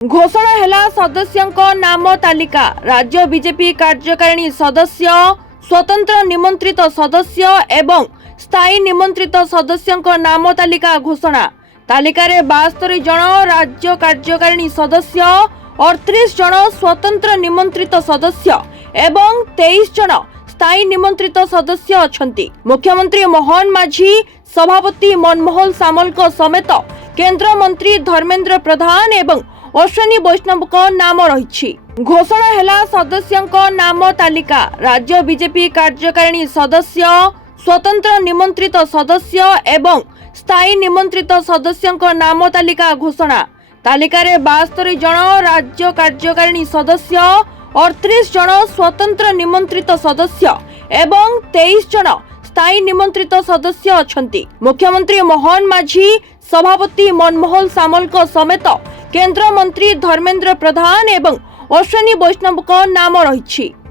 घोषणा हेला सदस्यଙ୍କ नाम तालिका। राज्य बीजेपी कार्यकारिणी सदस्य, स्वतंत्र निमंत्रित सदस्य एवं स्थायी निमंत्रित सदस्यଙ୍କ नाम तालिका घोषणा। तालिकार 72 जन राज्य कार्यकारिणी सदस्य, 38 जन स्वतंत्र निमंत्रित सदस्य एवं 23 जन स्थायी निमंत्रित सदस्य अछंती। मुख्यमंत्री मोहन माझी, सभापति मनमोहन सामल समेत केंद्र मंत्री धर्मेंद्र प्रधान एवं अश्विनी वैष्णव को नाम रही। घोषणा हेला सदस्यଙ୍କ नाम तालिका। राज्य बीजेपी कार्यकारिणी सदस्य, स्वतंत्र निमंत्रित सदस्य एवं स्थायी निमंत्रित सदस्यଙ୍କ नाम तालिका घोषणा। तालिकार 72 जन राज्य कार्यकारिणी सदस्य, 38 जन स्वतंत्र निमंत्रित सदस्य एवं 23 जन स्थायी निमंत्रित सदस्य अछंती। मुख्यमंत्री मोहन माझी, सभापति मनमोहन सामल समेत केंद्र मंत्री धर्मेंद्र प्रधान एवं अश्विनी वैष्णव को नाम रही।